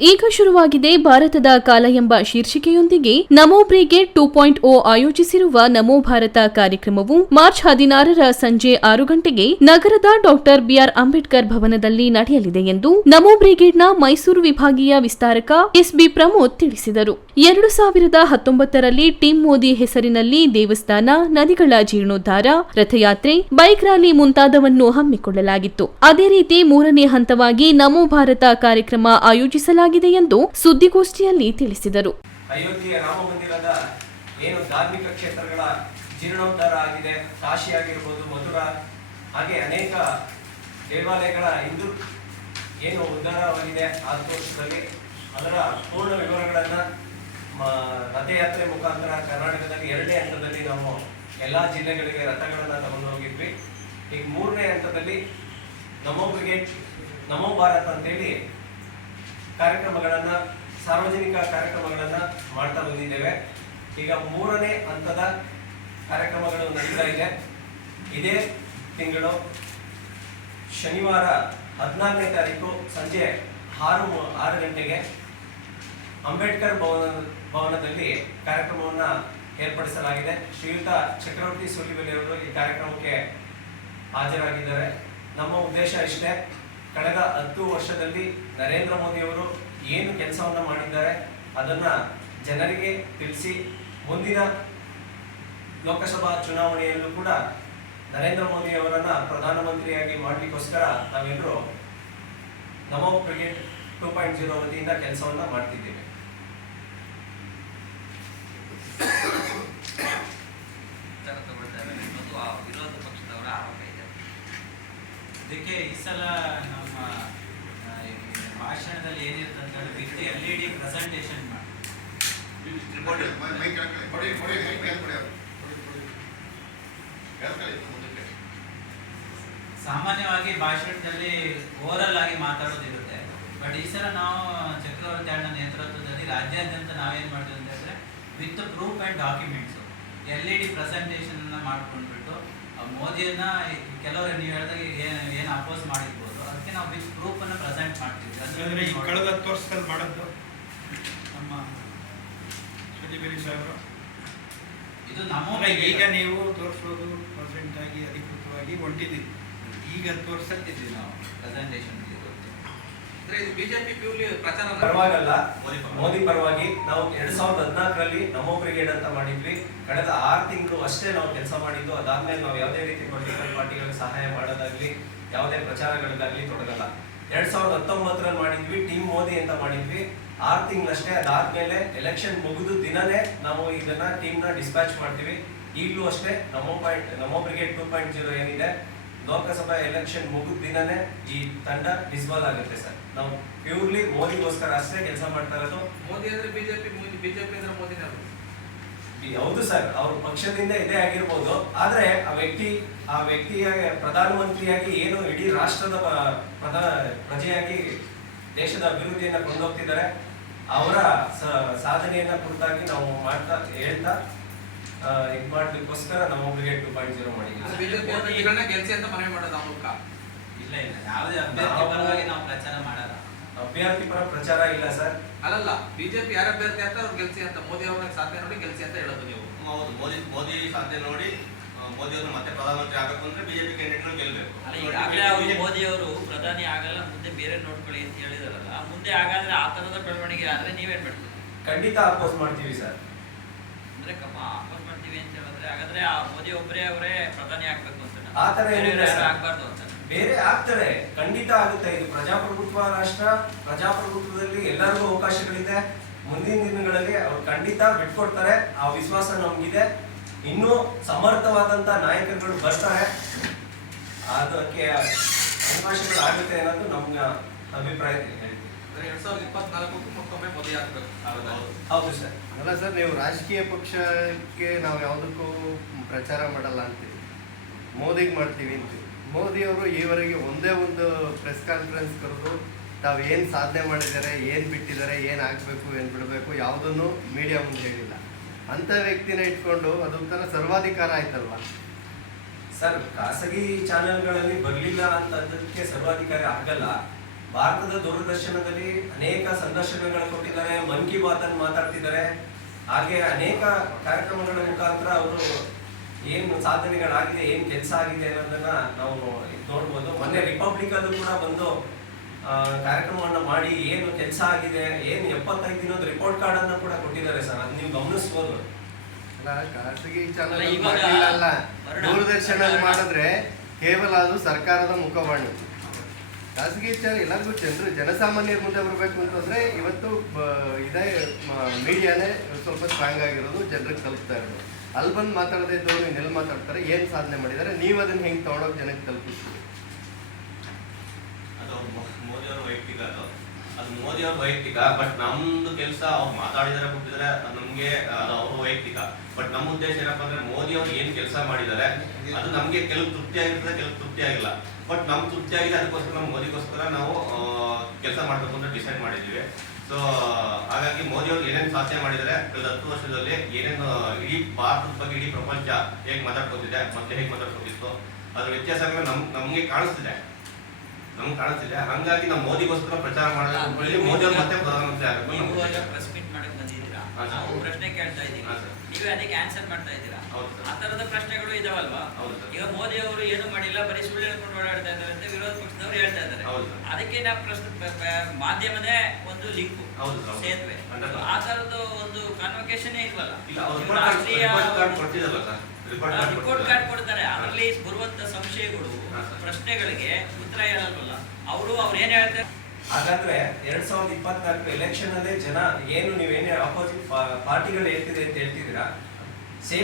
ಈಗ ಶುರುವಾಗಿದೆ ಭಾರತದ ಕಾಲ ಎಂಬ ಶೀರ್ಷಿಕೆಯೊಂದಿಗೆ ನಮೋ ಬ್ರಿಗೇಡ್ ಟೂ ಪಾಯಿಂಟ್ ಓ ಆಯೋಜಿಸಿರುವ ನಮೋ ಭಾರತ ಕಾರ್ಯಕ್ರಮವು ಮಾರ್ಚ್ ಹದಿನಾರರ ಸಂಜೆ ಆರು ಗಂಟೆಗೆ ನಗರದ ಡಾಕ್ಟರ್ ಬಿಆರ್ ಅಂಬೇಡ್ಕರ್ ಭವನದಲ್ಲಿ ನಡೆಯಲಿದೆ ಎಂದು ನಮೋ ಬ್ರಿಗೇಡ್ನ ಮೈಸೂರು ವಿಭಾಗೀಯ ವಿಸ್ತಾರಕ ಎಸ್ಬಿ ಪ್ರಮೋದ್ ತಿಳಿಸಿದರು. ಎರಡು ಸಾವಿರದ ಹತ್ತೊಂಬತ್ತರಲ್ಲಿ ಟೀಂ ಮೋದಿ ಹೆಸರಿನಲ್ಲಿ ದೇವಸ್ಥಾನ, ನದಿಗಳ ಜೀರ್ಣೋದ್ಧಾರ, ರಥಯಾತ್ರೆ, ಬೈಕ್ ರ್ಯಾಲಿ ಮುಂತಾದವನ್ನು ಹಮ್ಮಿಕೊಳ್ಳಲಾಗಿತ್ತು. ಅದೇ ರೀತಿ ಮೂರನೇ ಹಂತವಾಗಿ ನಮೋ ಭಾರತ ಕಾರ್ಯಕ್ರಮ ಆಯೋಜಿಸಲಾಗಿದೆ. ಎಂದು ಸುದ್ದಿಗೋಷ್ಠಿಯಲ್ಲಿ ತಿಳಿಸಿದರು. ಅಯೋಧ್ಯೆಯ ರಾಮ ಮಂದಿರದ ಏನು ಧಾರ್ಮಿಕ ಕ್ಷೇತ್ರಗಳ ಜೀರ್ಣೋದ್ಧಾರ ಆಗಿದೆ, ಕಾಶಿ ಆಗಿರ್ಬೋದು, ಮಥುರಾ, ಹಾಗೆ ಅನೇಕ ದೇವಾಲಯಗಳ ಹಿಂದೂ ಏನು ಉದ್ಧಾರವಾಗಿದೆ, ಆ ಕೋಶದಲ್ಲಿ ಅದರ ಪೂರ್ಣ ವಿವರಗಳನ್ನು ರಥಯಾತ್ರೆ ಮುಖಾಂತರ ಕರ್ನಾಟಕದಲ್ಲಿ ಎರಡನೇ ಹಂತದಲ್ಲಿ ನಾವು ಎಲ್ಲ ಜಿಲ್ಲೆಗಳಿಗೆ ರಥಗಳನ್ನು ತಗೊಂಡು ಹೋಗಿದ್ವಿ. ಈಗ ಮೂರನೇ ಹಂತದಲ್ಲಿ ನಮೋ ಬ್ರಿಗೇಡ್ ನಮೋ ಭಾರತ್ ಅಂತೇಳಿ ಕಾರ್ಯಕ್ರಮಗಳನ್ನ, ಸಾರ್ವಜನಿಕ ಕಾರ್ಯಕ್ರಮಗಳನ್ನು ಮಾಡ್ತಾ ಬಂದಿದ್ದೇವೆ. ಈಗ ಮೂರನೇ ಹಂತದ ಕಾರ್ಯಕ್ರಮಗಳು ನಡೀತಾ ಇದೆ. ಇದೇ ತಿಂಗಳು ಶನಿವಾರ ಹದಿನಾರನೇ ತಾರೀಕು ಸಂಜೆ ಆರು ಆರು ಗಂಟೆಗೆ ಅಂಬೇಡ್ಕರ್ ಭವನ, ಭವನದಲ್ಲಿ ಕಾರ್ಯಕ್ರಮವನ್ನು ಏರ್ಪಡಿಸಲಾಗಿದೆ. ಶ್ರೀಯುತ ಚಕ್ರವರ್ತಿ ಸೂಲಿಬೆಲೆ ಅವರು ಈ ಕಾರ್ಯಕ್ರಮಕ್ಕೆ ಹಾಜರಾಗಿದ್ದಾರೆ. ನಮ್ಮ ಉದ್ದೇಶ ಇಷ್ಟೇ. ಕಳೆದ ಹತ್ತು ವರ್ಷದಲ್ಲಿ ನರೇಂದ್ರ ಮೋದಿಯವರು ಏನು ಕೆಲಸವನ್ನು ಮಾಡಿದ್ದಾರೆ ಅದನ್ನು ಜನರಿಗೆ ತಿಳಿಸಿ ಮುಂದಿನ ಲೋಕಸಭಾ ಚುನಾವಣೆಯಲ್ಲೂ ಕೂಡ ನರೇಂದ್ರ ಮೋದಿಯವರನ್ನು ಪ್ರಧಾನಮಂತ್ರಿಯಾಗಿ ಮಾಡಲಿಕ್ಕೋಸ್ಕರ ನಾವೆಲ್ಲರೂ ನಮೋ ಕ್ರಿಕೆಟ್ ಟೂ ಪಾಯಿಂಟ್ ಜೀರೋ ವತಿಯಿಂದ ಕೆಲಸವನ್ನ ಮಾಡ್ತಿದ್ದೇವೆ ಉತ್ತರ ತಗೊಳ್ತಾರೆ ಅನ್ನೋದು ಆ ವಿರೋಧ ಪಕ್ಷದವರ ಆರೋಪ ಇದೆ ಅದಕ್ಕೆ ಈ ಸಲ ನಮ್ಮ ಭಾಷಣದಲ್ಲಿ ಏನಿರುತ್ತೆ ಅಂತ ಹೇಳಿ ಎಲ್ ಇ ಡಿ ಪ್ರೆಸೆಂಟೇಷನ್ ಮಾಡಿ ಸಾಮಾನ್ಯವಾಗಿ ಭಾಷಣದಲ್ಲಿ ಓರಲ್ ಆಗಿ ಮಾತಾಡೋದಿರುತ್ತೆ ಬಟ್ ಈ ಸಲ ನಾವು ಚಕ್ರವರ್ತಿ ಅಣ್ಣ ನೇತೃತ್ವದಲ್ಲಿ ರಾಜ್ಯಾದ್ಯಂತ ನಾವೇನು ಮಾಡ್ತೀವಿ ಅಂತ ಹೇಳಿದ್ರೆ with proof and documents L E D presentation ಮಾಡ್ಕೊಂಡ್ಬಿಟ್ಟು ಮೋದಿಯನ್ನ ಕೆಲವರು ನೀವು ಹೇಳಿದಾಗ ಏನ್ ಏನು ಅಪೋಸ್ ಮಾಡಿರ್ಬೋದು ಅದಕ್ಕೆ ನಾವು ವಿತ್ ಪ್ರೂಫ್ ಅನ್ನು ಪ್ರೆಸೆಂಟ್ ಮಾಡ್ತೀವಿ. ಅಂದ್ರೆ ಈ ಕಳೆದ ಹತ್ತು ವರ್ಷದಲ್ಲಿ ಮಾಡದ್ದು ನಮ್ಮ ಸುಜಿಬೇರಿ ಸಾಹೇಬರು. ಇದು ನಮ್ಮ ಈಗ ನೀವು ತೋರಿಸೋದು ಪ್ರೆಸೆಂಟ್ ಆಗಿ ಅಧಿಕೃತವಾಗಿ ಹೊಂಟಿದ್ದೀವಿ ಈಗ ಹತ್ತು ಇದ್ದೀವಿ ನಾವು ಪ್ರೆಸೆಂಟೇಷನ್ ಅಂದ್ರೆ ಇದು ಬಿಜೆಪಿ ಪ್ಯೂರ್ಲಿ ಪ್ರಚಾರ ಪರವಾಗಲ್ಲ. ಮೋದಿ ಪರ. ಮೋದಿ ಪರವಾಗಿ ನಾವು ಎರಡ್ ಸಾವಿರದ ಹದಿನಾಲ್ಕರಲ್ಲಿ ನಮೋ ಬ್ರಿಗೇಡ್ ಅಂತ ಮಾಡಿದ್ವಿ. ಕಳೆದ ಆರು ತಿಂಗಳು ಅಷ್ಟೇ ನಾವು ಕೆಲಸ ಮಾಡಿದ್ದು. ಅದಾದ್ಮೇಲೆ ನಾವು ಯಾವುದೇ ರೀತಿ ಪೊಲಿಟಿಕಲ್ ಪಾರ್ಟಿಗಳಿಗೆ ಸಹಾಯ ಮಾಡೋದಾಗ್ಲಿ ಯಾವುದೇ ಪ್ರಚಾರಗಳಿಗಾಗ್ಲಿ ತೊಡಗಲ್ಲ. ಎರಡ್ ಸಾವಿರದ ಹತ್ತೊಂಬತ್ತರಲ್ಲಿ ಮಾಡಿದ್ವಿ ಟೀಮ್ ಮೋದಿ ಅಂತ ಮಾಡಿದ್ವಿ. ಆರು ತಿಂಗಳಷ್ಟೇ ಅದಾದ್ಮೇಲೆ ಎಲೆಕ್ಷನ್ ಮುಗಿದು ದಿನನೇ ನಾವು ಇದನ್ನ ಟೀಮ್ನ ಡಿಸ್ಪ್ಯಾಚ್ ಮಾಡ್ತೀವಿ. ಈಗಲೂ ಅಷ್ಟೇ ನಮೋ ಪಾಯಿಂಟ್ ನಮೋ ಬ್ರಿಗೇಡ್ ಟೂ ಪಾಯಿಂಟ್ ಜೀರೋ ಏನಿದೆ. ಲೋಕಸಭಾ ಎಲೆಕ್ಷನ್ ಮುಗಿದ ದಿನನೇ ಈ ತಂಡ ಡಿಸ್ಬಾಲ್ ಆಗುತ್ತೆ ಸರ್. ನಾವು ಪ್ಯೂರ್ಲಿ ಮೋದಿಗೋಸ್ಕರ ಅಷ್ಟೇ ಕೆಲಸ ಮಾಡ್ತಾ ಇರೋದು. ಮೋದಿ ಅಂದ್ರೆ ಬಿಜೆಪಿ ಬಿಜೆಪಿ ಅಂದ್ರೆ ಮೋದಿ ಅವರು. ಹೌದು ಸರ್ ಅವ್ರ ಪಕ್ಷದಿಂದ ಇದೇ ಆಗಿರ್ಬೋದು. ಆದ್ರೆ ಆ ವ್ಯಕ್ತಿ ಆ ವ್ಯಕ್ತಿಯ ಪ್ರಧಾನಮಂತ್ರಿಯಾಗಿ ಏನು ಇಡೀ ರಾಷ್ಟ್ರದ ಪ್ರಜೆಯಾಗಿ ದೇಶದ ಅಭಿವೃದ್ಧಿಯನ್ನ ಕೊಂಡೋಗ್ತಿದ್ದಾರೆ. ಅವರ ಸಾಧನೆಯನ್ನ ಕುರಿತಾಗಿ ನಾವು ಮಾಡ್ತಾ ಹೇಳ್ತಾ ಇದ್ ಮಾಡ್ಲಿಕ್ಕೋಸ್ಕರ ನಾವು ಒಬ್ಬರಿಗೆ ಟೂ ಪಾಯಿಂಟ್ ಜೀರೋ ಮಾಡಿದ್ದೀವಿ ಗೆಲ್ಸಿ ಅಂತ ಮನವಿ ಮಾಡೋದು ಮೂಲಕ? ಇಲ್ಲ ಇಲ್ಲ. ಯಾವುದೇ ಅಭ್ಯರ್ಥಿ ನಾವು- ಪರವಾಗಿ ನಾವು ಪ್ರಚಾರ ಮಾಡಲ್ಲ. ಅಭ್ಯರ್ಥಿ ಪರ ಪ್ರಚಾರ ಇಲ್ಲ ಸರ್. ಅಲ್ಲಲ್ಲ ಬಿಜೆಪಿ ಯಾರ ಅಭ್ಯರ್ಥಿ ಅಂತ ಅವ್ರು ಗೆಲ್ಸಿ ಅಂತ ಮೋದಿ ಅವ್ರನ್ನ ಸಾಧ್ಯ ನೋಡಿ ಗೆಲ್ಸಿ ಅಂತ ಹೇಳೋದು ನೀವು. ಹೌದು. ಮೋದಿ ಮೋದಿ ಸಾಧ್ಯ ನೋಡಿ ಮೋದಿ ಅವರು ಮತ್ತೆ ಪ್ರಧಾನಮಂತ್ರಿ ಆಗಬೇಕು ಅಂದ್ರೆ ಬಿಜೆಪಿ ಕ್ಯಾಂಡಿಡೇಟ್ ಗೆಲ್ಬೇಕು. ಅಲ್ಲ ಈಗಾಗಲೇ ಅವರು ಮೋದಿ ಅವರು ಪ್ರಧಾನಿ ಆಗಲ್ಲ ಮುಂದೆ ಬೇರೆ ನೋಡ್ಕೊಳ್ಳಿ ಅಂತ ಹೇಳಿದಾರಲ್ಲ ಮುಂದೆ ಹಾಗಾದ್ರೆ ಆ ತರದ ಬೆಳವಣಿಗೆ ಆದ್ರೆ ನೀವೇನ್ ಮಾಡ್ತೀರಿ? ಖಂಡಿತ ಅಪೋಸ್ ಮಾಡ್ತೀವಿ ಸರ್. ಅಂದ್ರೆ ಕಮ್ಮ ಆಫರ್ ಮಾಡ್ತೀವಿ ಅಂತ ಹೇಳಿದ್ರೆ ಹಾಗಾದ್ರೆ ಆ ಮೋದಿ ಒಬ್ಬರೇ ಅವರೇ ಪ್ರಧಾನಿ ಆಗ್ಬೇಕು ಅಂತ ಆ ತರ ಏನಿಲ್ಲ ಸರ್. ಆಗ್ಬಾರ್ದು ಅಂತ ಬೇರೆ ಆಗ್ತಾರೆ ಖಂಡಿತ ಆಗುತ್ತೆ. ಇದು ಪ್ರಜಾಪ್ರಭುತ್ವ ರಾಷ್ಟ್ರ ಪ್ರಜಾಪ್ರಭುತ್ವದಲ್ಲಿ ಎಲ್ಲರಿಗೂ ಅವಕಾಶಗಳಿದೆ. ಮುಂದಿನ ದಿನಗಳಲ್ಲಿ ಅವ್ರು ಖಂಡಿತ ಬಿಟ್ಕೊಡ್ತಾರೆ. ಆ ವಿಶ್ವಾಸ ನಮ್ಗಿದೆ. ಇನ್ನೂ ಸಮರ್ಥವಾದಂತ ನಾಯಕರುಗಳು ಬರ್ತಾರೆ. ಅದಕ್ಕೆ ಅವಕಾಶಗಳು ಆಗುತ್ತೆ ಅನ್ನೋದು ನಮ್ಮ ಅಭಿಪ್ರಾಯ ಹೇಳ್ತೀವಿ ಎರಡ್ ಸಾವಿರದ ಇಪ್ಪತ್ನಾಲ್ಕಕ್ಕೂ ಹೌದು ಸರ್. ಅಲ್ಲ ಸರ್ ನೀವು ರಾಜಕೀಯ ಪಕ್ಷಕ್ಕೆ ನಾವು ಯಾವುದಕ್ಕೂ ಪ್ರಚಾರ ಮಾಡಲ್ಲ ಅಂತೀವಿ ಮೋದಿಗೆ ಮಾಡ್ತೀವಿ ಅಂತೀವಿ ಮೋದಿಯವರು ಈವರೆಗೆ ಒಂದೇ ಒಂದು ಪ್ರೆಸ್ ಕಾನ್ಫರೆನ್ಸ್ ಕರೆದು ತಾವು ಏನು ಸಾಧನೆ ಮಾಡಿದ್ದಾರೆ ಏನು ಬಿಟ್ಟಿದ್ದಾರೆ ಏನು ಆಗಬೇಕು ಏನು ಬಿಡಬೇಕು ಯಾವುದನ್ನು ಮೀಡಿಯಾ ಮುಂದೆ ಹೇಳಿಲ್ಲ. ಅಂಥ ವ್ಯಕ್ತಿನ ಇಟ್ಕೊಂಡು ಅದೊಂಥರ ಸರ್ವಾಧಿಕಾರ ಆಯ್ತಲ್ವಾ? ಸರ್ ಖಾಸಗಿ ಚಾನೆಲ್ಗಳಲ್ಲಿ ಬರಲಿಲ್ಲ ಅಂತ ಅದಕ್ಕೆ ಸರ್ವಾಧಿಕಾರಿ ಆಗಲ್ಲ. ಭಾರತದ ದೂರದರ್ಶನದಲ್ಲಿ ಅನೇಕ ಸಂದರ್ಶನಗಳನ್ನು ಕೊಟ್ಟಿದ್ದಾರೆ. ಮನ್ ಕಿ ಬಾತ್ ಅನ್ನು ಮಾತಾಡ್ತಿದ್ದಾರೆ. ಹಾಗೆ ಅನೇಕ ಕಾರ್ಯಕ್ರಮಗಳ ಮುಖಾಂತರ ಅವರು ಏನು ಸಾಧನೆಗಳಾಗಿದೆ ಏನು ಕೆಲಸ ಆಗಿದೆ ಅನ್ನೋದನ್ನ ನಾವು ನೋಡ್ಬೋದು. ಮೊನ್ನೆ ರಿಪಬ್ಲಿಕ್ ಅಲ್ಲೂ ಕೂಡ ಬಂದು ಕಾರ್ಯಕ್ರಮವನ್ನು ಕಾರ್ಯಕ್ರಮವನ್ನ ಮಾಡಿ ಏನು ಕೆಲಸ ಆಗಿದೆ ಏನು ಎಪ್ಪತ್ತೈದು ದಿನದ ರಿಪೋರ್ಟ್ ಕಾರ್ಡ್ ಅನ್ನು ಕೂಡ ಕೊಟ್ಟಿದ್ದಾರೆ ಸರ್. ಅದು ನೀವು ಗಮನಿಸ್ಬೋದು. ಅಲ್ಲ ಖಾಸಗಿ ಚಾನಲ್ ವರ್ಣ- ಮಾಡಿದ್ರೆ ಕೇವಲ ಅದು ಸರ್ಕಾರದ ಮುಖವಾಣಿ. ಖಾಸಗಿ ಚಾನಲ್ ಎಲ್ಲರಿಗೂ ಜನರು, ಜನಸಾಮಾನ್ಯರ ಮುಂದೆ ಬರಬೇಕು ಅಂತಂದ್ರೆ ಇವತ್ತು ಇದೇ ಮೀಡಿಯಾನೇ ಸ್ವಲ್ಪ ಸ್ಟ್ರಾಂಗ್ ಆಗಿರೋದು, ಜನರಿಗೆ ತಲುಪ್ತಾ ಇರೋದು. ಅಲ್ಲಿ ಬಂದು ಮಾತಾಡದೇ ಇದ್ದವ್ರು ಇನ್ನೆಲ್ಲಿ ಮಾತಾಡ್ತಾರೆ, ಏನು ಸಾಧನೆ ಮಾಡಿದ್ದಾರೆ, ನೀವು ಅದನ್ನ ಹೆಂಗೆ ತಗೊಂಡೋಗಿ ಜನಕ್ಕೆ ತಲುಪಿಸ್ತೀವಿ ಅದು ಮೋ- ಮೋದಿ ಅವ್ರ ವೈಯಕ್ತಿಕ ಅದು. ಅದು ಮೋದಿ ಅವ್ರ ವೈಯಕ್ತಿಕ ಬಟ್ ನಮ್ದು ಕೆಲಸ ಅವ್ರು ಮಾತಾಡಿದಾರೆ ಅದು ನಮ್ಗೆ ಅದು ಅವ್ರ ವೈಯಕ್ತಿಕ. ಬಟ್ ನಮ್ಮ ಉದ್ದೇಶ ಏನಪ್ಪ ಅಂದ್ರೆ ಮೋದಿ ಅವ್ರು ಏನ್ ಕೆಲಸ ಮಾಡಿದ್ದಾರೆ ಅದು ನಮ್ಗೆ ಕೆಲವು ತೃಪ್ತಿ ಆಗಿರ್ತದೆ, ಕೆಲವು ತೃಪ್ತಿ ಆಗಿಲ್ಲ. ಬಟ್ ನಮ್ ತೃಪ್ತಿ ಆಗಿದೆ ಅದಕ್ಕೋಸ್ಕರ ನಾವು ಮೋದಿಗೋಸ್ಕರ ನಾವು ಕೆಲಸ ಮಾಡ್ಬೇಕು ಅಂತ ಡಿಸೈಡ್ ಮಾಡಿದ್ವಿ. ಸೊ ಹಾಗಾಗಿ ಮೋದಿ ಅವರು ಏನೇನು ಸಾಧನೆ ಮಾಡಿದ್ದಾರೆ ಕಳೆದ ಹತ್ತು ವರ್ಷದಲ್ಲಿ ಏನೇನು, ಇಡೀ ಭಾರತದ ಬಗ್ಗೆ, ಇಡೀ ಪ್ರಪಂಚ ಹೇಗೆ ಮಾತಾಡ್ಕೊತಿದೆ, ಮತ್ತೆ ಹೇಗೆ ಮಾತಾಡ್ಕೊತಿತ್ತು, ಅದ್ರ ವ್ಯತ್ಯಾಸಗಳು ನಮ್, ನಮ್ಗೆ ಕಾಣಿಸ್ತಿದೆ. ನಮ್ಗೆ ಕಾಣಿಸ್ತಿದೆ ಹಂಗಾಗಿ ನಾವು ಮೋದಿಗೋಸ್ಕರ ಪ್ರಚಾರ ಮಾಡೋದು ಮೋದಿ ಅವರು ಮತ್ತೆ ಪ್ರಧಾನಮಂತ್ರಿ ಆಗಬೇಕು. ಪ್ರೆಸ್ ಮೀಟ್ ಮಾಡಕ್ ಬಂದಿದ್ದೀರಾ? ನಾವು ಪ್ರಶ್ನೆ ಕೇಳ್ತಾ ಇದ್ದೀವಿ. ನೀವೇ ಅದಕ್ಕೆ ಆನ್ಸರ್ ಮಾಡ್ತಾ ಇದ್ದೀರಾ? ಆ ತರದ ಪ್ರಶ್ನೆಗಳು ಇದಾವಲ್ವಾ? ಈಗ ಮೋದಿ ಅವರು ಏನು ಮಾಡಿಲ್ಲ ಬರೀ ಸುಳ್ಳು ಹೇಳ್ಕೊಂಡು ಓಡಾಡ್ತಾ ಇದ್ದಾರೆ ಅಂತ ವಿರೋಧ ಪಕ್ಷದವರು ಹೇಳ್ತಾ ಇದ್ದಾರೆ. ಅದಕ್ಕೆ ನಾವು ಪ್ರಶ್ನೆ ಮಾಧ್ಯಮದೇ ಒಂದು ಲಿಂಕ್. ಸೇತುವೆ. ಆ ತರದ್ದು ಒಂದು ಕಾನ್ವೊಕೇಶನ್ ಇಲ್ವಲ್ಲ? ಇಲ್ಲ ಅವ್ರು ನೀವು ರಿಪೋರ್ಟ್ ಕಾರ್ಡ್- ರಾಷ್ಟ್ರೀಯ ರಿಪೋರ್ಟ್. ಕಾರ್ಡ್ ಕೊಡ್ತಾರೆ. ಅದರಲ್ಲಿ ಪ್ರಶ್ನೆಗಳಿಗೆ ಉತ್ತರ ಹೇಳಲ್ವಲ್ಲ? ಅವರು ಅವ್ರು ಏನ್ ಹೇಳ್ತಾರೆ? ಹಾಗಾದ್ರೆ ಎರಡ್ ಸಾವಿರದ ಇಪ್ಪತ್ನಾಲ್ಕು ಎಲೆಕ್ಷನ್ ಅಲ್ಲೇ ಜನ ಏನು ನೀವೇನೇ ಅಪೋಸಿಟ್ ಪಾರ್ಟಿಗಳು ಹೇಳ್ತಿದೆ ಅಂತ ಹೇಳ್ತಿದ್ದೀರಾ? ಸೇಫ್